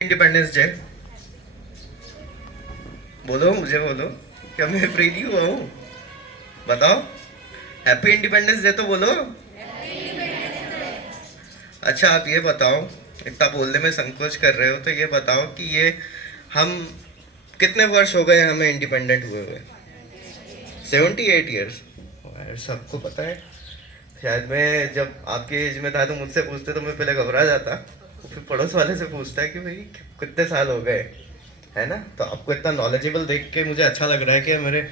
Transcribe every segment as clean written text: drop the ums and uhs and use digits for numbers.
Independence day बोलो, मुझे बोलो, क्या मैं फ्री नहीं हुआ हूँ? बताओ, हैप्पी इंडिपेंडेंस डे तो बोलो। अच्छा आप ये बताओ, इतना बोलने में संकोच कर रहे हो तो ये बताओ कि ये हम कितने वर्ष हो गए हमें इंडिपेंडेंट हुए हुए? 78 ईयर्स। सबको पता है। शायद मैं जब आपके एज में था तो मुझसे पूछते तो मैं पहले घबरा जाता, फिर पड़ोस वाले से पूछता है कि भाई कितने साल हो गए, है ना? तो आपको इतना नॉलेजेबल देख के मुझे अच्छा लग रहा है कि मेरे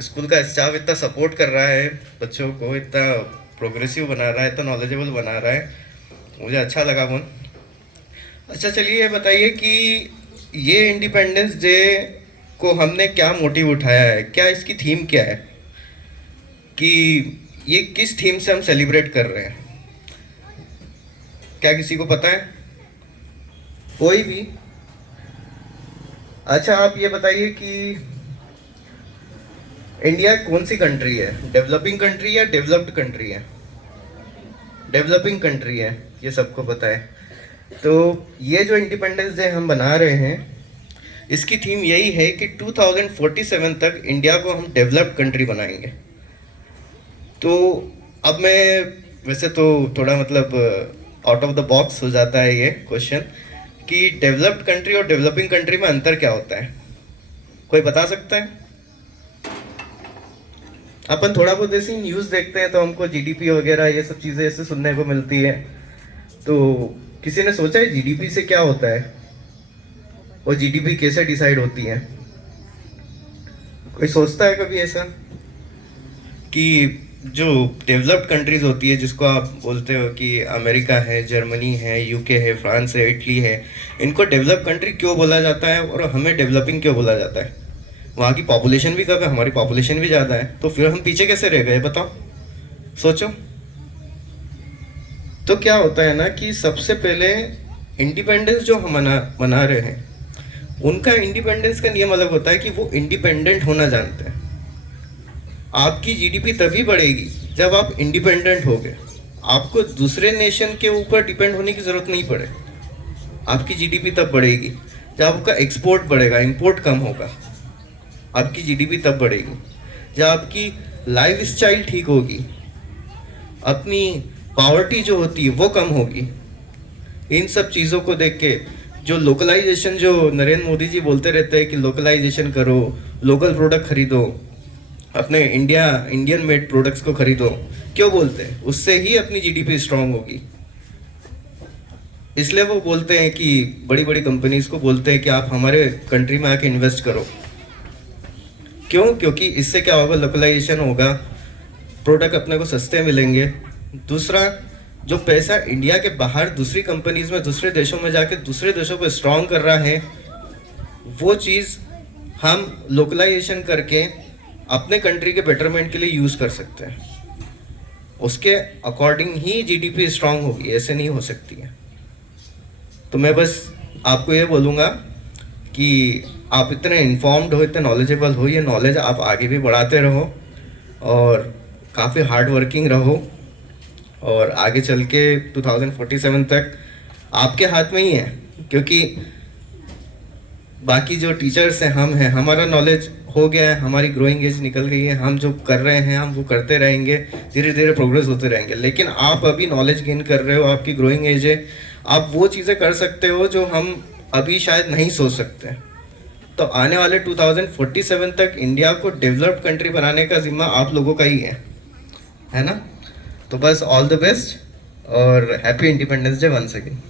स्कूल का स्टाफ इतना सपोर्ट कर रहा है, बच्चों को इतना प्रोग्रेसिव बना रहा है, इतना नॉलेजेबल बना रहा है, मुझे अच्छा लगा मन। अच्छा चलिए ये बताइए कि ये इंडिपेंडेंस डे को हमने क्या मोटिव उठाया है, क्या इसकी थीम क्या है, कि ये किस थीम से हम सेलिब्रेट कर रहे हैं? क्या किसी को पता है? कोई भी? अच्छा आप ये बताइए कि इंडिया कौन सी कंट्री है, डेवलपिंग कंट्री या डेवलप्ड कंट्री है? डेवलपिंग कंट्री है, ये सबको पता है। तो ये जो इंडिपेंडेंस डे हम बना रहे हैं, इसकी थीम यही है कि 2047 तक इंडिया को हम डेवलप्ड कंट्री बनाएंगे। तो अब मैं वैसे तो थोड़ा मतलब आउट ऑफ द बॉक्स हो जाता है ये क्वेश्चन कि डेवलप्ड कंट्री और डेवलपिंग कंट्री में अंतर क्या होता है, कोई बता सकता है? अपन थोड़ा बहुत ऐसी न्यूज़ देखते हैं तो हमको जीडीपी वगैरह ये सब चीज़ें ऐसे सुनने को मिलती है। तो किसी ने सोचा है जीडीपी से क्या होता है और जीडीपी कैसे डिसाइड होती है? कोई सोचता है कभी ऐसा कि जो डेवलप्ड कंट्रीज होती है, जिसको आप बोलते हो कि अमेरिका है, जर्मनी है, यूके है, फ्रांस है, इटली है, इनको डेवलप कंट्री क्यों बोला जाता है और हमें डेवलपिंग क्यों बोला जाता है? वहाँ की पॉपुलेशन भी कम है, हमारी पॉपुलेशन भी ज़्यादा है, तो फिर हम पीछे कैसे रह गए बताओ, सोचो। तो क्या होता है ना कि सबसे पहले इंडिपेंडेंस जो हम मना रहे हैं, उनका इंडिपेंडेंस का नियम अलग होता है कि वो इंडिपेंडेंट होना जानते हैं। आपकी जीडीपी तभी बढ़ेगी जब आप इंडिपेंडेंट होगे, आपको दूसरे नेशन के ऊपर डिपेंड होने की ज़रूरत नहीं पड़े। आपकी जीडीपी तब बढ़ेगी जब आपका एक्सपोर्ट बढ़ेगा, इंपोर्ट कम होगा। आपकी जीडीपी तब बढ़ेगी जब आपकी लाइफ स्टाइल ठीक होगी, अपनी पावर्टी जो होती है वो कम होगी। इन सब चीज़ों को देख के जो लोकलाइजेशन, जो नरेंद्र मोदी जी बोलते रहते हैं कि लोकलाइजेशन करो, लोकल प्रोडक्ट खरीदो, अपने इंडियन मेड प्रोडक्ट्स को खरीदो, क्यों बोलते हैं? उससे ही अपनी जीडीपी स्ट्रांग होगी। इसलिए वो बोलते हैं कि बड़ी बड़ी कंपनीज को बोलते हैं कि आप हमारे कंट्री में आके इन्वेस्ट करो। क्यों? क्योंकि इससे क्या होगा, लोकलाइजेशन होगा, प्रोडक्ट अपने को सस्ते मिलेंगे। दूसरा, जो पैसा इंडिया के बाहर दूसरी कंपनीज में, दूसरे देशों में जाके दूसरे देशों को स्ट्रांग कर रहा है, वो चीज़ हम लोकलाइजेशन करके अपने कंट्री के बेटरमेंट के लिए यूज़ कर सकते हैं। उसके अकॉर्डिंग ही जीडीपी स्ट्रांग होगी, ऐसे नहीं हो सकती है। तो मैं बस आपको ये बोलूँगा कि आप इतने इन्फॉर्म्ड हो, इतने नॉलेजेबल हो, ये नॉलेज आप आगे भी बढ़ाते रहो और काफ़ी हार्ड वर्किंग रहो, और आगे चल के 2047 तक आपके हाथ में ही है। क्योंकि बाकी जो टीचर्स हैं, हम हैं, हमारा नॉलेज हो गया है, हमारी ग्रोइंग एज निकल गई है, हम जो कर रहे हैं हम वो करते रहेंगे, धीरे धीरे प्रोग्रेस होते रहेंगे। लेकिन आप अभी नॉलेज गेन कर रहे हो, आपकी ग्रोइंग एज है, आप वो चीज़ें कर सकते हो जो हम अभी शायद नहीं सोच सकते। तो आने वाले 2047 तक इंडिया को डेवलप्ड कंट्री बनाने का जिम्मा आप लोगों का ही है ना? तो बस ऑल द बेस्ट और happy Independence Day once again.